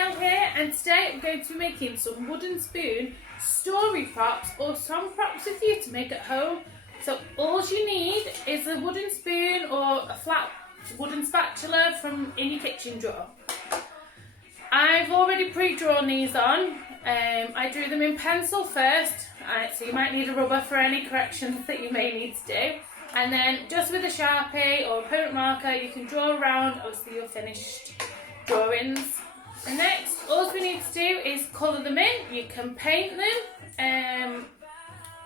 Danielle here, and today I'm going to be making some wooden spoon story props or song props with you to make at home. So all you need is a wooden spoon or a flat wooden spatula from in your kitchen drawer. I've already pre-drawn these on. I drew them in pencil first, so you might need a rubber for any corrections that you may need to do. And then just with a Sharpie or a permanent marker, you can draw around obviously your finished drawings. And next, all we need to do is colour them in. You can paint them.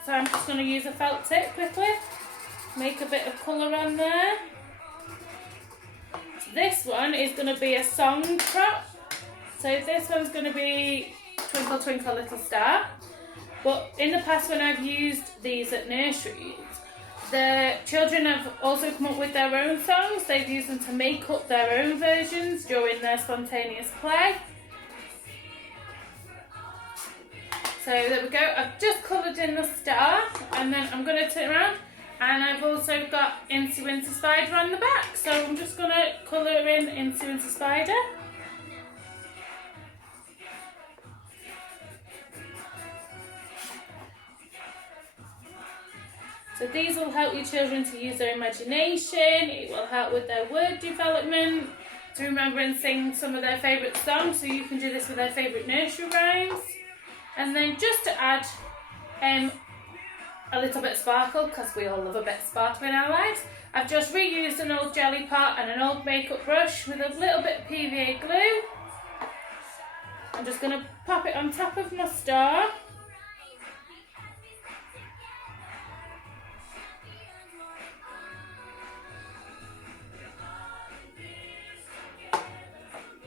So I'm just going to use a felt tip quickly, make a bit of colour on there. So this one is going to be a song prop. So this one's going to be Twinkle Twinkle Little Star. But in the past when I've used these at nurseries, the children have also come up with their own songs. They've used them to make up their own versions during their spontaneous play. So there we go, I've just coloured in the star, and then I'm going to turn around, and I've also got Incy Wincy Spider on the back. So I'm just going to colour in Incy Wincy Spider. So these will help your children to use their imagination. It will help with their word development, to remember and sing some of their favourite songs. So you can do this with their favourite nursery rhymes. And then just to add a little bit of sparkle, because we all love a bit of sparkle in our lives, I've just reused an old jelly pot and an old makeup brush with a little bit of PVA glue. I'm just going to pop it on top of my star.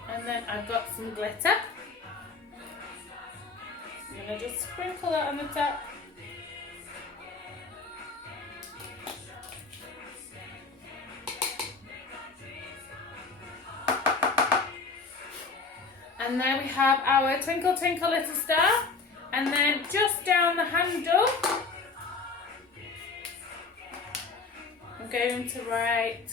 And then I've got some glitter. I'm going to just sprinkle that on the top. And there we have our Twinkle Twinkle Little Star. And then just down the handle, I'm going to write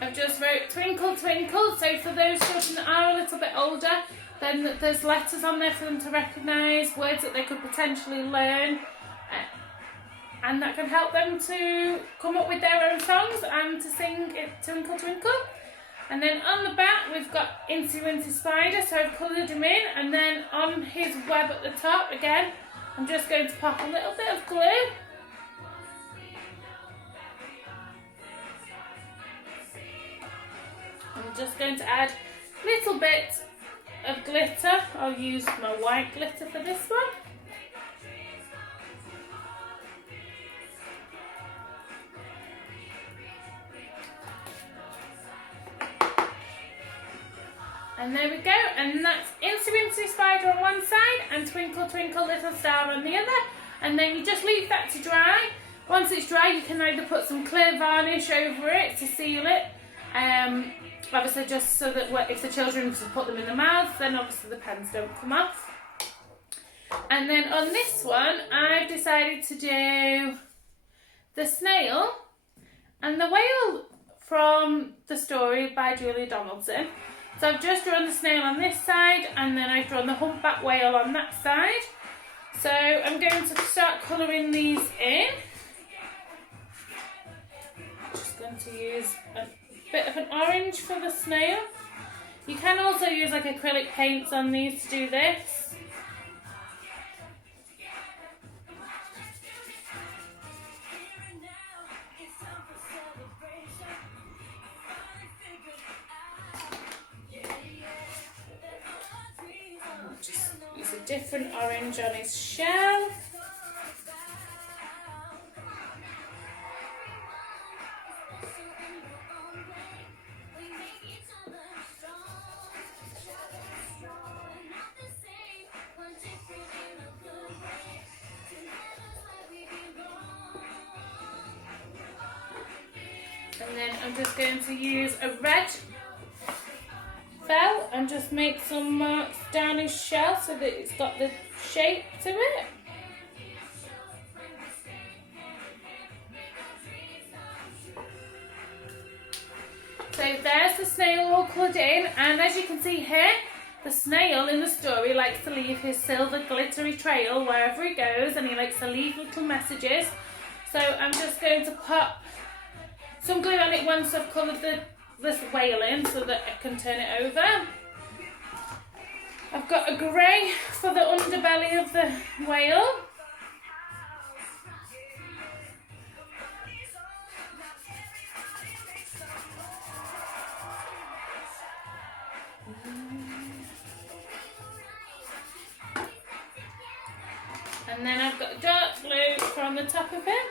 I've just wrote Twinkle Twinkle. So for those children that are a little bit older, then there's letters on there for them to recognise, words that they could potentially learn, and that can help them to come up with their own songs and to sing it Twinkle Twinkle. And then on the back we've got Incy Wincy Spider, so I've coloured him in, and then on his web at the top again I'm just going to pop a little bit of glue. I'm just going to add a little bit of glitter. I'll use my white glitter for this one. And there we go, and that's Incy Wincy Spider on one side and Twinkle Twinkle Little Star on the other. And then you just leave that to dry. Once it's dry, you can either put some clear varnish over it to seal it. Obviously just so that if the children put them in the mouth, then obviously the pens don't come off. And then on this one, I've decided to do the snail and the whale from the story by Julia Donaldson. So I've just drawn the snail on this side, and then I've drawn the humpback whale on that side. So I'm going to start colouring these in. I'm just going to use a bit of an orange for the snail. You can also use like acrylic paints on these to do this. Just use a different orange on his shell. And then I'm just going to use a red felt and just make some marks down his shell so that it's got the shape to it. So there's the snail all coloured in, and as you can see here, the snail in the story likes to leave his silver glittery trail wherever he goes, and he likes to leave little messages. So I'm just going to put some glue on it once I've coloured this whale in so that I can turn it over. I've got a grey for the underbelly of the whale. And then I've got dark blue from the top of it.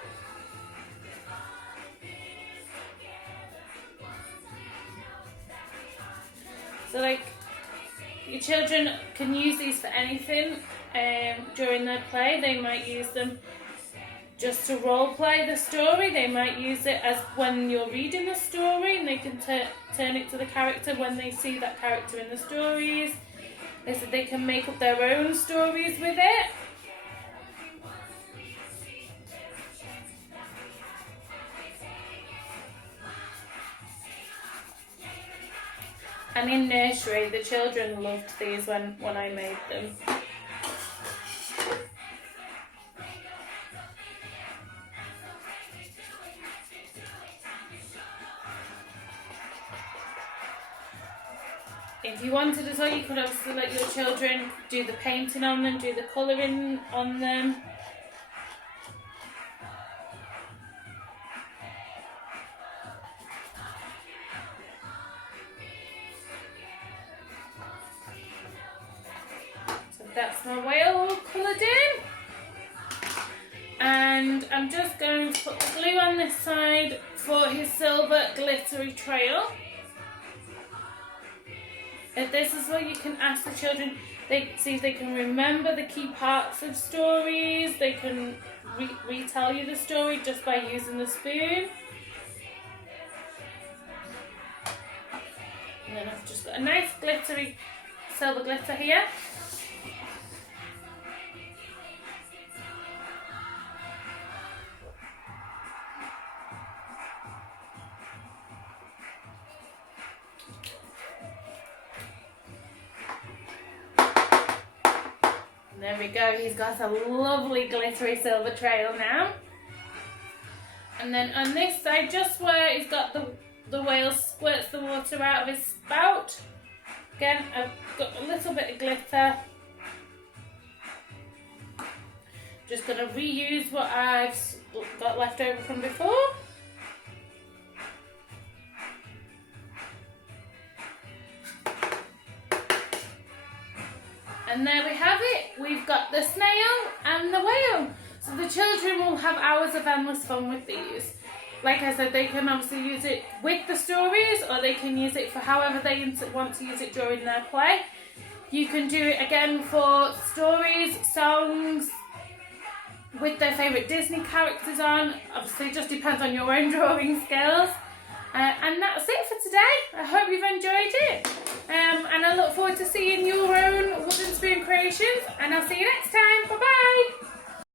So like, your children can use these for anything during their play. They might use them just to role play the story. They might use it as when you're reading the story, and they can turn it to the character when they see that character in the stories. They said they can make up their own stories with it. And in nursery, the children loved these when I made them. If you wanted as well, you could also let your children do the painting on them, do the colouring on them. That's my whale all coloured in, and I'm just going to put the glue on this side for his silver glittery trail. If this is where you can ask the children, see if they can remember the key parts of stories. They can retell you the story just by using the spoon. And then I've just got a nice glittery silver glitter here. There we go, he's got a lovely glittery silver trail now. And then on this side, just where he's got the whale squirts the water out of his spout, again, I've got a little bit of glitter. Just going to reuse what I've got left over from before. And there we have it. We've got the snail and the whale. So the children will have hours of endless fun with these. Like I said, they can obviously use it with the stories, or they can use it for however they want to use it during their play. You can do it again for stories, songs, with their favourite Disney characters on. Obviously it just depends on your own drawing skills. And that's it for today. I hope you've enjoyed it. And I look forward to seeing your own wooden spoon creations. And I'll see you next time. Bye bye.